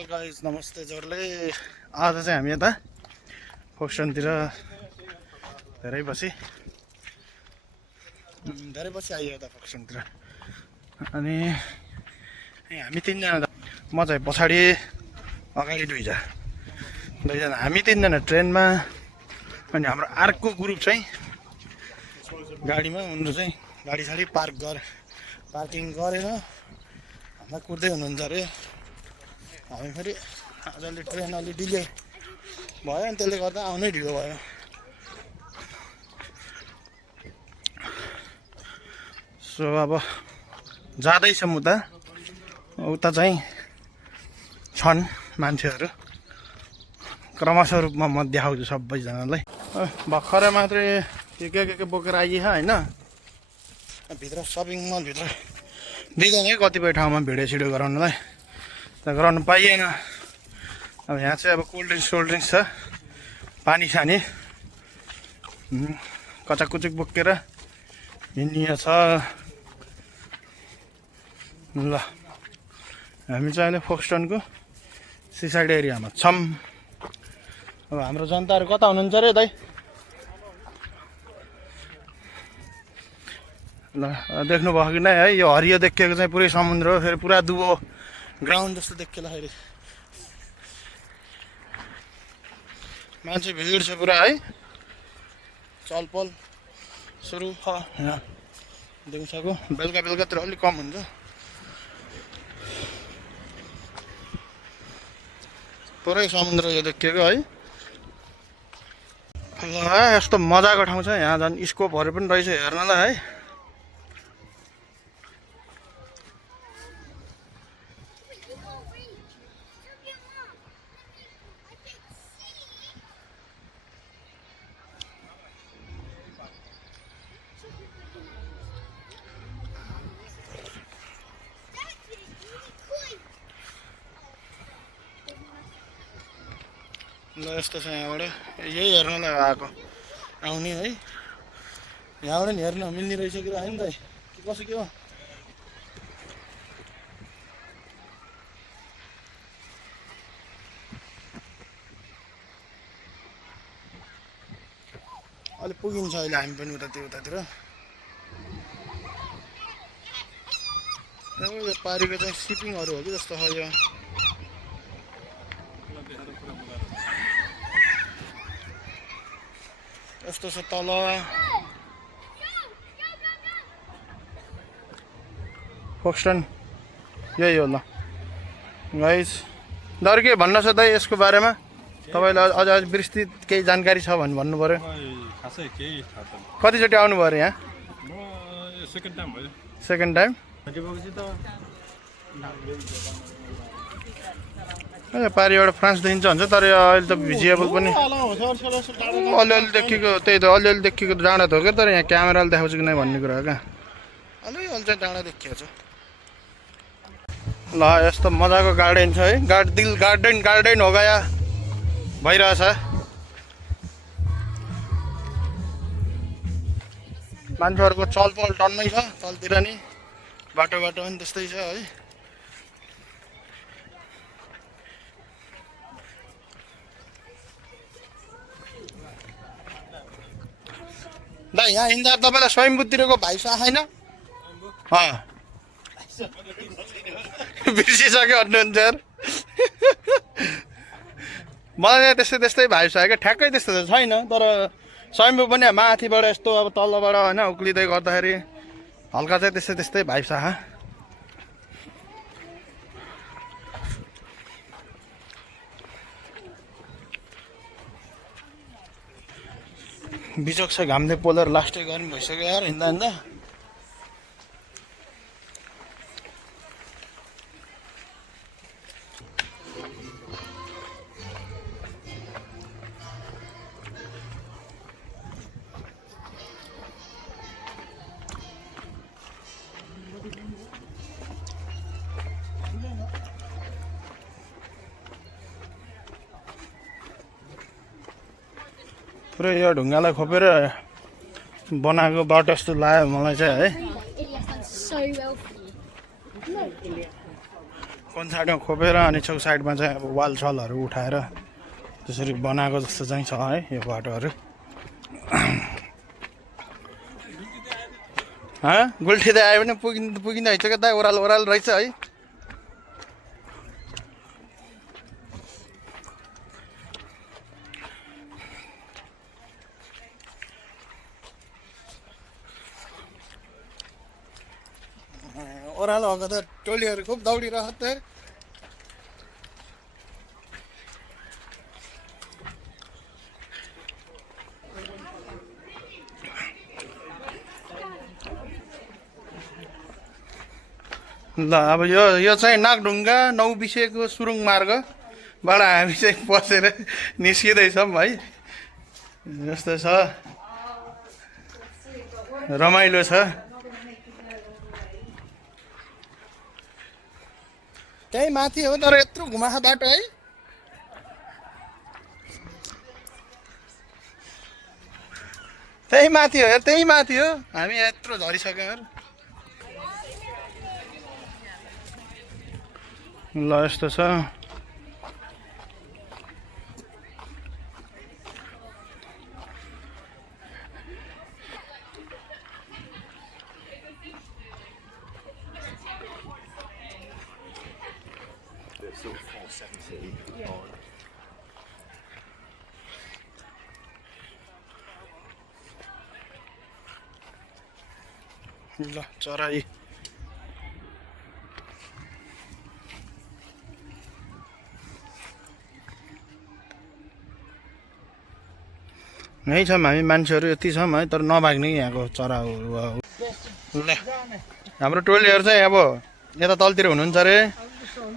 Hello guys, नमस्ते जोरले। आज चाहिँ हामी यता फोक्सनतिर धेरै पछि आइयो यता फोक्सनतिर। अनि हामी तिनजना, म चाहिँ पछाडि, अगाडि दुईजना हामी तिनजना ट्रेनमा। अनि हाम्रो अर्को ग्रुप चाहिँ गाडीमा, उनीहरू चाहिँ गाडी साडी पार्किङ गरेर हामीलाई कुर्दै हुनुहुन्छ अरे। हामी फेरि आजले ट्रेन अलि डिले भयो अनि त्यसले गर्दा आउनै ढिलो भयो। सो अब जाँदैछौँ उता चाहिँ छन् मान्छेहरू, क्रमशः रूपमा म देखाउँछु सबैजनालाई। भर्खरै मात्रै के बोकेर आइए होइन। भित्र सपिङ मलभित्र दिँदैन कतिपय ठाउँमा भिडियो सिडियो गराउनलाई, त गराउनु पाइएन। अब यहाँ चाहिँ अब कोल्ड ड्रिङ्क्स छ, पानी सानी कचाकुचुक बोकेर हिँडिया छ। ल हामी चाहिँ अहिले फोक्सटनको सिसाइड एरियामा छौँ। अब हाम्रो जनताहरू कता हुनुहुन्छ अरे दाइ? ल देख्नुभयो कि नै है, यो हरियो देखिएको चाहिँ पुरै समुद्र हो। फेरि पुरा दुबो ग्राउन्ड जस्तो देखिएला। फेरि मान्छे भिड छ पुरा है, चलपल सुरु छ यहाँ दिउँसोको। बेलुकातिर अलिक कम हुन्छ। पुरै समुद्र यो देखिएको है। ल यस्तो मजाको ठाउँ छ यहाँ, झन् स्कोपहरू पनि रहेछ हेर्नलाई है। ल यस्तो छ यहाँबाट, यही हेर्नलाई आएको आउने है। यहाँबाट नि हेर्न मिल्ने रहेछ कि होइन त, कि कसो के हो? अलि पुगिन्छ अहिले हामी पनि उतातिर। यो पारीको चाहिँ सिपिङहरू हो कि जस्तो छ यो। यस्तो छ तल। फोक्सटन यही हो। ल गाइस, दर के भन्न छ त यसको बारेमा? तपाईँलाई अझ विस्तृत केही जानकारी छ भने भन्नु पऱ्यो। कतिचोटि आउनुभयो अरे यहाँ? Second time. पारिबाट फ्रान्स देखिन्छ भन्छ, तर अहिले त भिजिएबल पनि अलिअलि देखिएको। त्यही त अलिअलि देखिएको डाँडा त हो क्या, तर यहाँ क्यामेराले देखाउँछ कि नै भन्ने कुरा हो क्या। अलिअलि चाहिँ डाँडा देखिएको छ। ल यस्तो मजाको गार्डन छ है, गार्डन हो गया भइरहेछ। मान्छेहरूको चलपल टन्नै छ तलतिर नि, बाटो पनि त्यस्तै छ है। दा यहाँ हिँड्दा तपाईँलाई स्वयम्भूतिरको भाइ छैन? बिर्सिसक्यो भन्नुहुन्छ यार। मलाई त्यस्तै भाइ छ क्या, ठ्याक्कै त्यस्तो त छैन। तर स्वयम्भू पनि माथिबाट यस्तो अब तलबाट होइन उक्लिँदै गर्दाखेरि हल्का चाहिँ त्यस्तै भाइ छ। बिचोक छ घामले पोलेर लास्टै गर्मी भइसक्यो यार हिँड्दा। पुरै यो ढुङ्गालाई खोपेर बनाएको बाटो जस्तो लाग्यो मलाई चाहिँ है। कुन साइडमा खोपेर अनि छेउ साइडमा चाहिँ अब वाल सलहरू उठाएर त्यसरी बनाएको जस्तो चाहिँ छ है यो बाटोहरू। गुल्ठिँदै आयो भने पुगिँदै छ क्या ओह्राल ओह्राल रहेछ है। ओह्रालो भएको त टोलीहरू खुब दौडिरहेको त। ल अब यो चाहिँ नागढुङ्गा नौबिसेको सुरुङ मार्गबाट हामी चाहिँ पसेर निस्किँदैछौँ है। जस्तो छ रमाइलो छ। त्यही माथि हो तर यत्रो घुमाखा बाटो है। त्यही माथि हो त्यही माथि हो हामी यत्रो झरिसक्यौँ। ल यस्तो छ। ल चराई यहीँ छौँ हामी मान्छेहरू यति छौँ है तर नभाग्ने यहाँको चराहरू। ल हाम्रो टोलीहरू चाहिँ अब यता तलतिर हुनुहुन्छ अरे।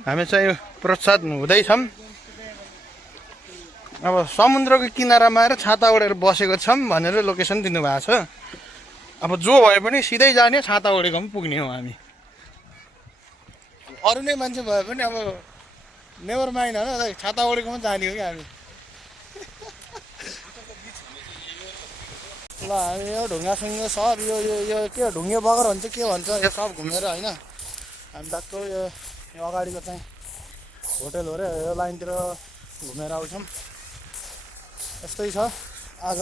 हामी चाहिँ प्रोत्साहित हुँदैछौँ। अब समुद्रको किनारामा आएर छाता ओढेर बसेको छौँ भनेर लोकेसन दिनुभएको छ। अब जो भए पनि सिधै जाने छाता ओढेको पनि पुग्ने हो हामी। अरू नै मान्छे भए पनि अब नेभर माइन्ड होइन छाता ओढेको पनि जाने हो कि हामी। ल हामी यो ढुङ्गासुङ्ग सब यो के ढुङ्गे बगर भन्छ के भन्छ यो सब घुमेर होइन हामी टक्क यो अगाडिको चाहिँ होटल हो र यो लाइनतिर घुमेर आउँछौँ। यस्तै छ आज।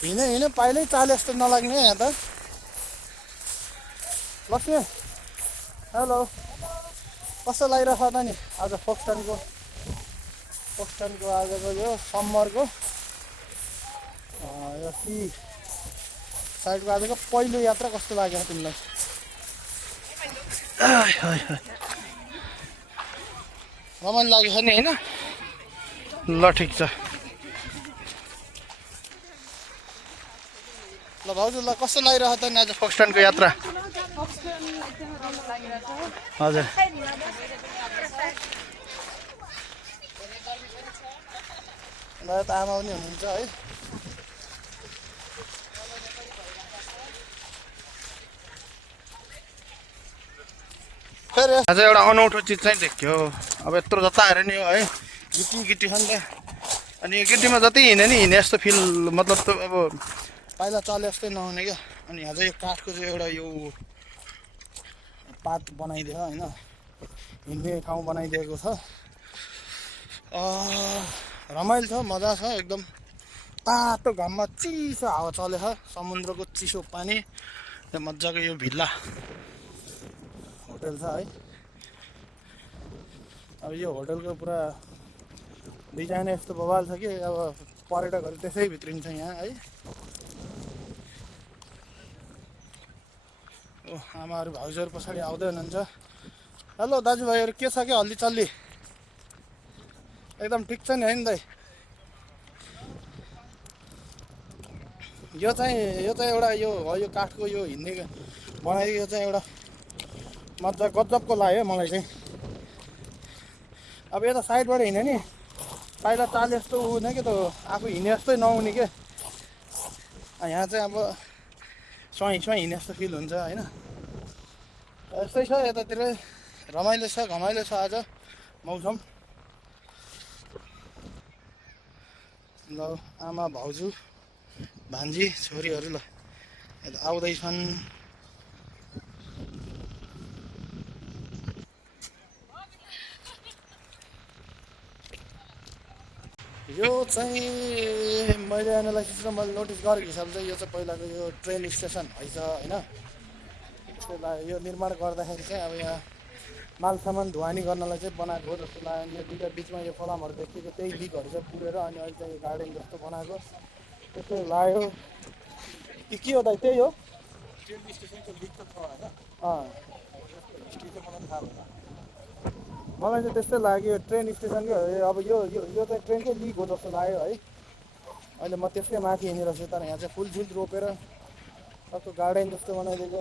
हिँडे पाइलै चाले जस्तो नलाग्ने यहाँ त। लक्ष्मी हेलो कस्तो लागिरहेको छ त नि आज फोक्सटनको आजको यो समरको यो सी साइडको आजको पहिलो यात्रा कस्तो लाग्यो तिमीलाई? रमाइलो लागेको छ नि होइन? ल ठिक छ। ल भाउजू ल कस्तो लागिरहेको त नि आज फोक्सटनको यात्रा? हजुर ल त आमा पनि हुनुहुन्छ है। फेरि आज एउटा अनौठो चिज चाहिँ देख्यो। अब यत्रो जता हेऱ्यो नि है गिटी छ नि त। अनि गिटीमा जति हिँड्यो नि हिँडे जस्तो फिल मतलब त अब पहिला चले जस्तै नहुने क्या। अनि यहाँ चाहिँ यो काठको चाहिँ एउटा यो पात बनाइदियो होइन हिँड्ने ठाउँ बनाइदिएको छ। रमाइलो छ मजा छ एकदम। तातो घाममा चिसो हावा चलेछ समुद्रको चिसो पानी मजाको यो भिल्ला होटल छ है। अब यो होटलको पुरा डिजाइन यस्तो बवाल छ कि अब पर्यटकहरू त्यसै भित्रिन्छ यहाँ है। ओ आमाहरू भाउजूहरू पछाडि आउँदै हुनुहुन्छ। हेलो दाजुभाइहरू के छ क्या हल्ली चल्ली? एकदम ठिक छ नि है नि दाइ? यो चाहिँ एउटा यो काठको यो हिँड्ने बनाइदिएको चाहिँ एउटा मजा गजबको लाग्यो मलाई चाहिँ। अब यता साइडबाट हिँड्यो नि पहिला चाले जस्तो हुने कि त आफू हिँडे जस्तै नहुने के। यहाँ चाहिँ अब स्वाइँ हिँडे जस्तो फिल हुन्छ होइन। यस्तै छ यतातिर रमाइलो छ घमाइलो छ आज मौसम। ल आमा भाउजू भान्जी छोरीहरू ल यता आउँदैछन्। यो चाहिँ मैले एनालाइसिस र मैले नोटिस गरेको हिसाबले चाहिँ यो चाहिँ पहिलाको यो ट्रेन स्टेसन रहेछ होइन। त्यसै लाग्यो यो निर्माण गर्दाखेरि चाहिँ अब यहाँ माल सामान ढुवानी गर्नलाई चाहिँ बनाएको हो जस्तो लाग्यो। यो दुईवटा बिचमा यो फलामहरू देखिएको त्यही लिकहरू चाहिँ पुरेर अनि अहिले चाहिँ यो गार्डन जस्तो बनाएको त्यस्तो लाग्यो कि के हो दाइ त्यही हो ट्रेन स्टेसनको लिक त छ होइन। थाहा भएन मलाई चाहिँ त्यस्तै लाग्यो ट्रेन स्टेसनकै हो अब यो यो यो चाहिँ ट्रेनकै लिक हो जस्तो लाग्यो है। अहिले म त्यसकै माथि हिँडिरहेको छु तर यहाँ चाहिँ फुलझुल रोपेर अर्को गार्डन जस्तो बनाइदिएको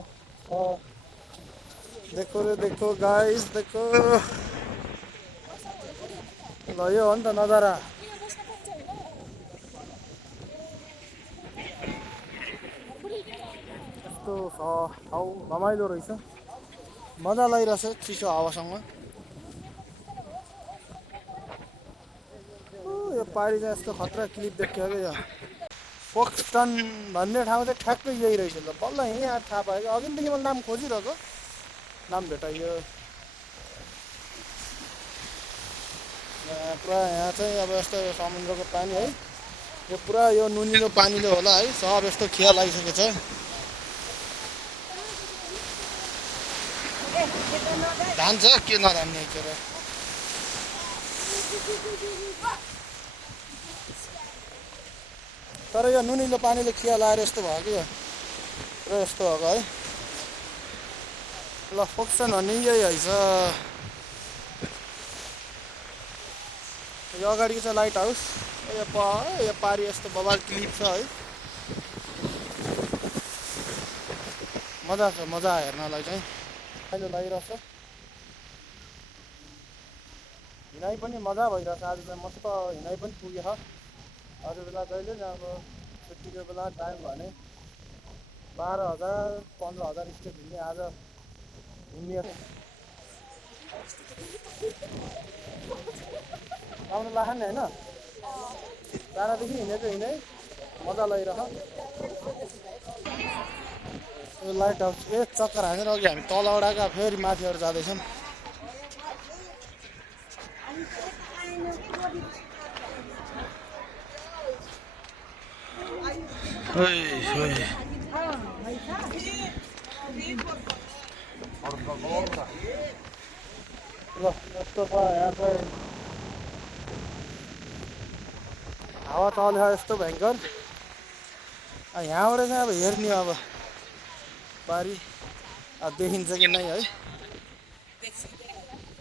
देखो रे देखो गाइस देखो ल यो हो नि त नजारा। यस्तो छ ठाउँ रमाइलो रहेछ मजा लागिरहेछ चिसो हावासँग। यो पारी चाहिँ यस्तो खतरा क्लिप देखियो क्या यो फोक्सटन भन्ने ठाउँ चाहिँ ठ्याक्कै यही रहेछ ल बल्ल यहाँ थाहा पायो कि अघिदेखि मैले नाम खोजिरहेको नाम भेटाइयो। पुरा यहाँ चाहिँ अब यस्तो समुद्रको पानी है यो पुरा यो नुनिलो पानीले होला है सब यस्तो खिया लागिसकेको छ। धान्छ के नधान्ने के र तर यो नुनिलो पानीले खिया लाएर यस्तो भयो कि र यस्तो भएको है। ल फोक्सन भन्ने यही रहेछ। यो अगाडिको चाहिँ लाइट हाउस यो पारी यस्तो बबाल क्लिप छ है मजा छ मजा हेर्नलाई चाहिँ अहिले लागिरहेछ हिँडाइ पनि मजा भइरहेछ आज चाहिँ मस्त हिँडाइ पनि पुगेछ। अरू बेला जहिले नि अब छुट्टीको बेला टाइम भने 12,000 15,000 स्टेप हिँड्ने आज हिँड्ने आउनु लाग्छ नि होइन टाढादेखि हिँडेको हिँडै मजा लागिरह। यो लाइट हाउस एक चक्कर हानेर अघि हामी तलबाट गएको फेरि माथिबाट जाँदैछौँ। ल यस्तो छ यहाँ चाहिँ हावा चल्छ यस्तो भयङ्कर यहाँबाट चाहिँ अब हेर्ने अब पारी देखिन्छ कि नै है।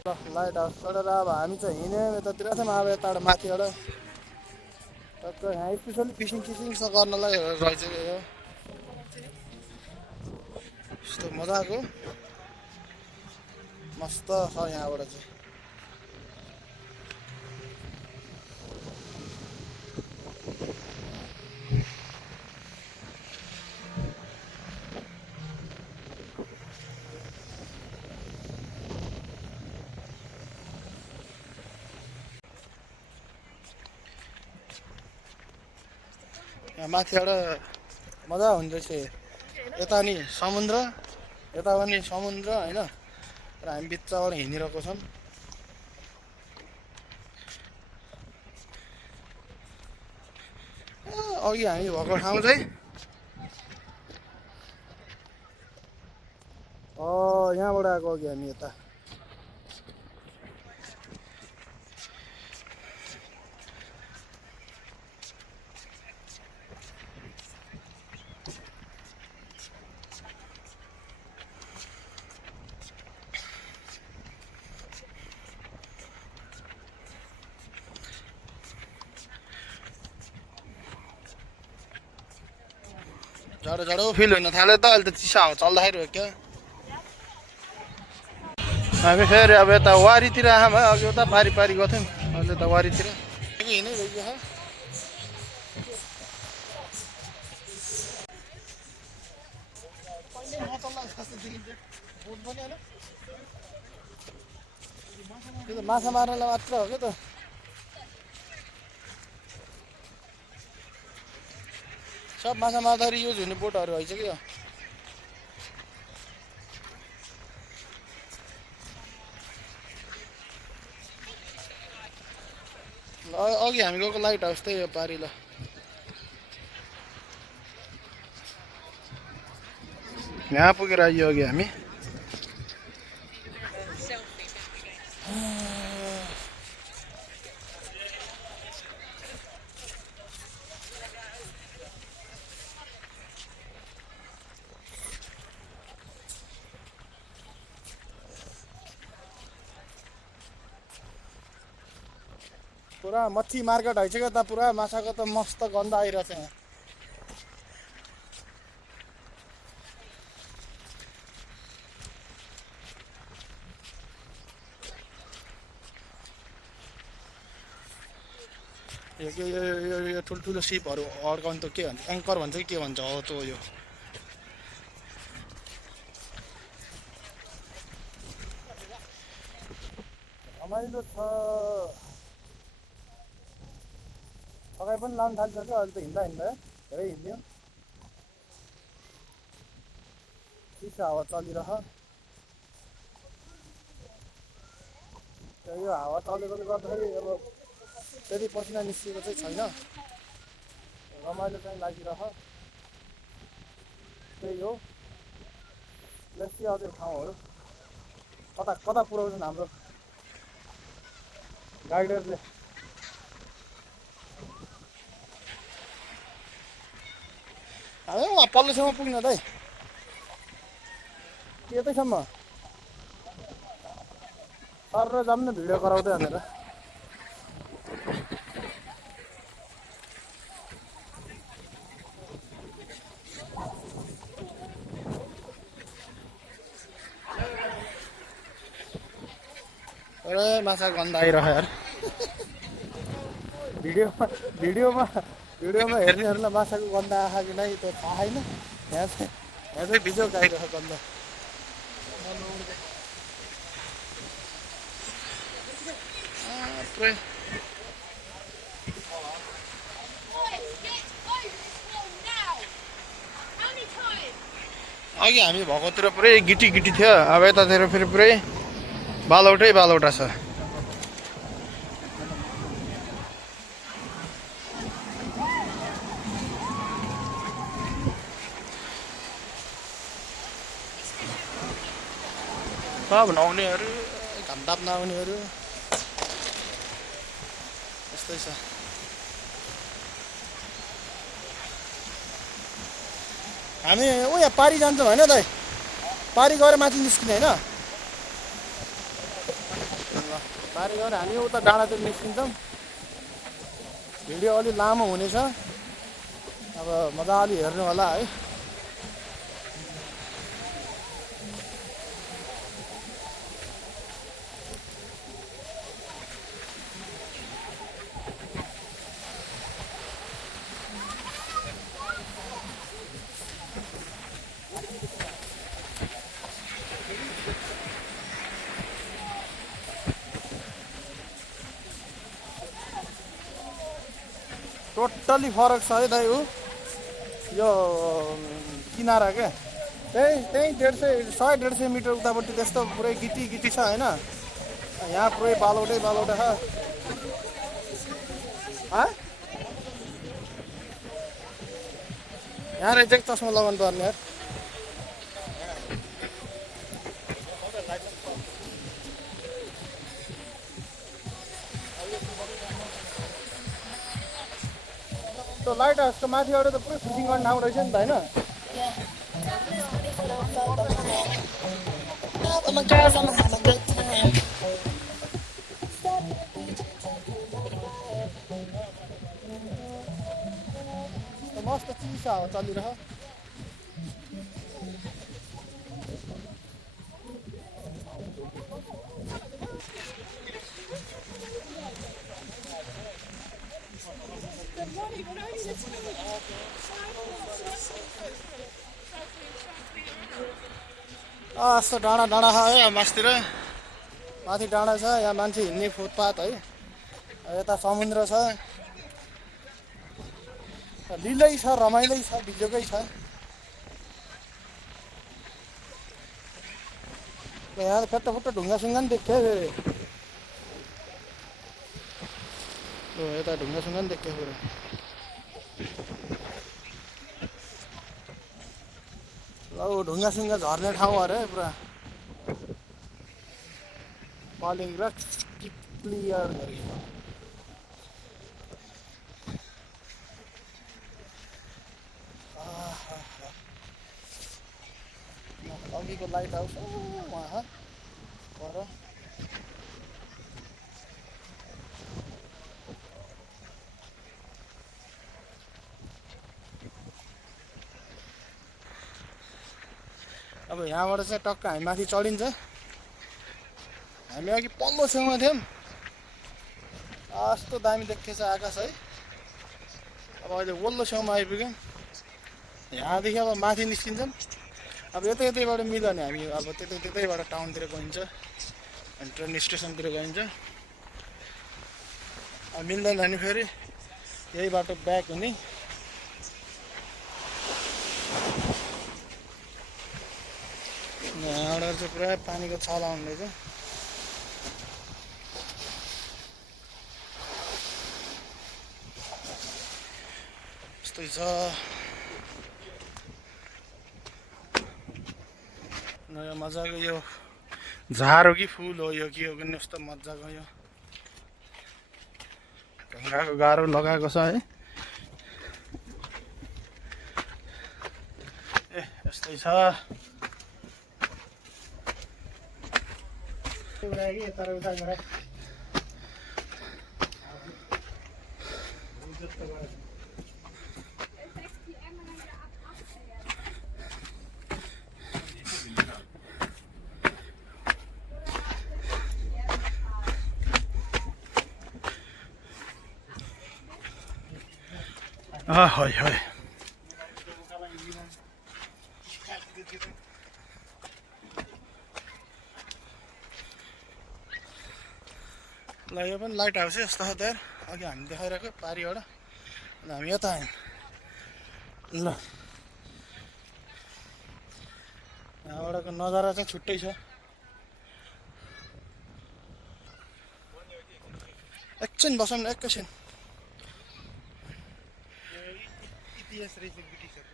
ल लाइट हाउस चढेर अब हामी चाहिँ हिँड्यौँ यतातिर चाहिँ अब यताबाट माथिबाट यहाँ स्पेसली फिसिङ गर्नलाई रहेछ यो यस्तो मजाको मस्त छ यहाँबाट चाहिँ। यहाँ माथिबाट मजा हुन्छ चाहिँ यता नि समुद्र यता पनि समुद्र होइन र हामी बिचबाट हिँडिरहेको छौँ। अघि हामी भएको ठाउँ चाहिँ यहाँबाट आएको अघि हामी यता झडो झडो फिल हुन थाल्यो त अहिले त चिसो हावा चल्दाखेरि हो क्या। हामी फेरि अब यता वारीतिर आयौँ है अघि उता पारी पारी गर्थ्यौँ अहिले त वारीतिर हिँडै गइरहेको छ। त्यो त माछा मार्नलाई मात्र हो क्या त सब माछा मार्दाखेरि युज हुने बोटहरू रहेछ क्या। अघि हामी गएको लाइट हाउस त्यही हो पारी ल। यहाँ पुगेर आइयो अघि हामी। पुरा मच्छी मार्केट भइसक्यो त, पुरा माछाको त मस्त गन्ध आइरहेछ यहाँ। यो ठुल्ठुलो सिपहरू अड्काउनु त के भन्छ, एङ्कर भन्छ कि के भन्छ हो त यो। रमाइलो छ। थकाइ पनि लाउनु थालिसक्यो अहिले त, हिँड्दा हिँड्दा धेरै हिँड्यो। चिसो हावा चलिरह। यो हावा चलेकोले गर्दाखेरि अब त्यति पसिना निस्किएको चाहिँ छैन, रमाइलो चाहिँ लागिरह। त्यही हो। बेसी अझै ठाउँहरू कता कता पुऱ्याउँछन् हाम्रो गाइडरले। हामी वहाँ पल्लोसम्म पुग्न त है, यतैसम्म सर जाऊँ न भिडियो गराउँदै भनेर। अरे माछा गन्ध आइरह्यो यार। भिडियोमा हेर्नेहरूलाई माछाको गन्ध आयो कि नै त्यो थाहा छैन। यहाँ चाहिँ बिजोक आइरहेको गन्ध। अघि हामी भएकोतिर पुरै गिटी गिटी थियो, अब यतातिर फेरि पुरै बालौटै बालौटा छ। सब नआउनेहरू, घामताप नआउनेहरू यस्तै छ। हामी यहाँ पारी जान्छौँ होइन दाइ, पारी गएर माथि निस्किने होइन। पारी गएर हामी उता डाँडातिर निस्किन्छौँ। भिडियो अलि लामो हुनेछ, अब मजाले हेर्नु होला है। टोटली फरक छ है दाइ। ऊ यो किनारा क्या, त्यही 100-150 मिटर उतापट्टि त्यस्तो पुरै गिटी गिटी छ होइन। यहाँ पुरै बालौटै बालौटा छ। यहाँ रहेछ चस्मा लगाउनु पर्ने यार। त्यो लाइट हाउसको माथिबाट त पुरै फिसिङ गर्ने ठाउँ रहेछ नि त होइन। मस्त चिसो हावा चलिरह। यस्तो डाँडा डाँडा छ है मासतिर, माथि डाँडा छ, यहाँ मान्छे हिँड्ने फुटपाथ है। यता समुद्र छ, लिलै छ, रमाइलै छ, बिजोकै छ। यहाँ फेट्टा फुट्टा ढुङ्गा सुङ्गा पनि देख्थ्यो फेरि। यता ढुङ्गासँग नि देख्यो पुरा। ल ढुङ्गासँग झर्ने ठाउँ अरे पुरा पलिङ र क्लियर गरी। अघिको लाइट हाउस वहाँ पर अब यहाँबाट चाहिँ टक्क हामी माथि चढिन्छ। हामी अघि पल्लो छेउमा थियौँ, कस्तो दामी देखिएछ आकाश है। अब अहिले वल्लो छेउमा आइपुग्यौँ। यहाँदेखि अब माथि निस्किन्छौँ। अब यतैबाट मिल्यो भने हामी अब त्यतैबाट टाउनतिर गइन्छ, अनि ट्रेन स्टेसनतिर गइन्छ। अब मिल्दैन भने फेरि यही बाटो ब्याक हुने। यहाँबाट चाहिँ पुरा पानीको छाला हुँदैछ। यस्तै छ। यो मजाको यो झार हो कि फुल हो यो के हो भने यस्तो मजाको यो ढुङ्गाको गाह्रो लगाएको छ है। यस्तै छ। হয় হয় ल यो पनि लाइट हाउस यस्तो छ त्यहाँ अघि हामी देखाइरहेको पारिबाट। अनि हामी यता आयौँ। ल यहाँबाटको नजारा चाहिँ छुट्टै छ। एकछिन बसौँ न एकैछिन। इतिहास रहेछ ब्रिटिसहरू।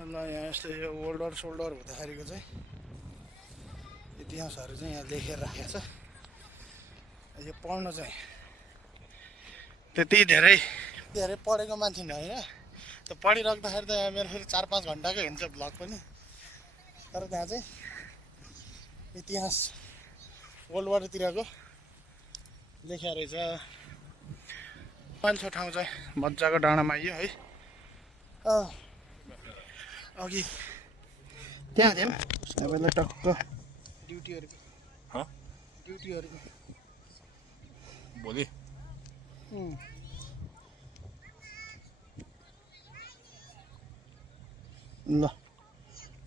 ल यहाँ यस्तो यो वर्ल्ड सोल्डर हुँदाखेरिको चाहिँ इतिहासहरू चाहिँ यहाँ लेखेर राखेको छ। यो पढ्न चाहिँ त्यति धेरै पढेको मान्छे होइन। त्यो पढिराख्दाखेरि त यहाँ मेरो फेरि 4-5 घन्टाकै हुन्छ भ्लग पनि। तर त्यहाँ चाहिँ इतिहास वर्ल्ड वारतिरको लेखेको रहेछ। मान्छे ठाउँ चाहिँ मजाको डाँडामा आइयो है। अघि त्यहाँ थियौँ तपाईँलाई टक्क ड्युटीहरू भोलि ल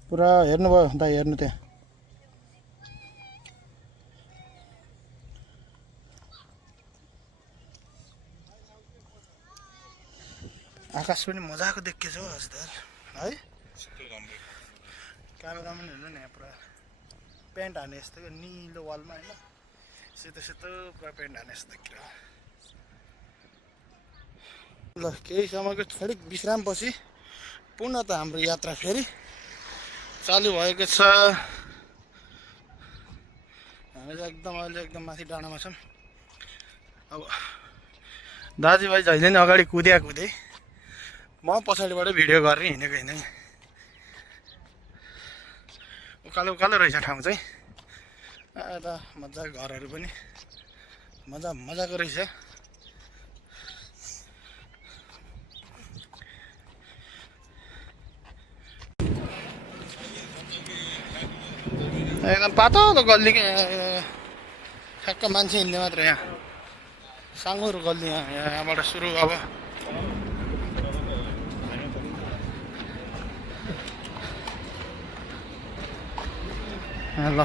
पुरा हेर्नुभयो दाइ हेर्नु त्यहाँ आकाश पनि मजाको देखिएछ हौ हजुर है। क्यामेरामा पनि हेर्नु नि यहाँ पुरा पेन्ट हाने जस्तो निलो वालमा होइन सेतो सेतो पुरा पेन्ट हाने जस्तो देखियो। ल केही समयको अलिक विश्रामपछि पुनः त हाम्रो यात्रा फेरि चालु भएको छ। हामी चाहिँ एकदम अहिले एकदम माथि डाँडामा छौँ। अब दाजुभाइ जहिले नि अगाडि कुदे म पछाडिबाट भिडियो गरेर हिँडेको हिँडेँ। उकालो उकालो रहेछ ठाउँ चाहिँ। यता मजाको घरहरू पनि मजाको रहेछ। एकदम पातलो गल्ली ठ्याक्क मान्छे हिँड्ने मात्र यहाँ साँगुरो गल्ली यहाँबाट सुरु। अब ल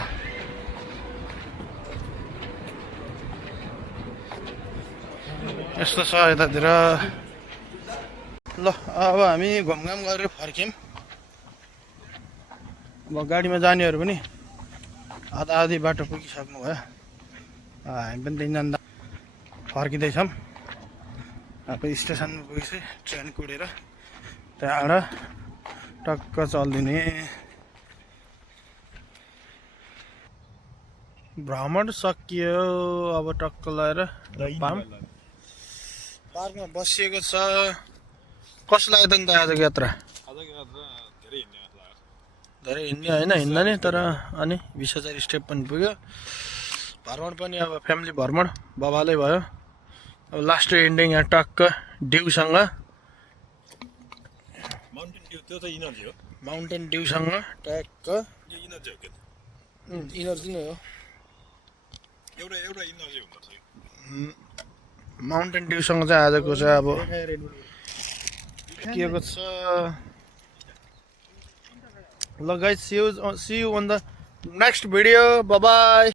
यस्तो छ यतातिर। ल अब हामी घुमघाम गरेर फर्क्यौँ। अब गाडीमा जानेहरू पनि आधी बाटो पुगिसक्नु भयो। हामी पनि तिनजना फर्किँदैछौँ। अब स्टेसनमा पुगेपछि ट्रेन कुरेर त्यहाँबाट टक्क चल्दिने। भ्रमण सकियो। अब टक्क लगाएर पार्कमा बसिएको छ। कस्तो लाग्यो त नि त आजको यात्रा? धेरै हिँड्ने होइन, हिँड्दा नि तर अनि 20,000 स्टेप पनि पुग्यो। भ्रमण पनि अब फ्यामिली भ्रमण बाबाले भयो। अब लास्ट एन्डिङ यहाँ टक्क ड्युसँग, माउन्टेन ड्युसँग टक्क इनर्जी नै हो। माउन्टेन ड्युसँग चाहिँ आजको चाहिँ अब के को छ। ल guys, see you on the next video. Bye bye.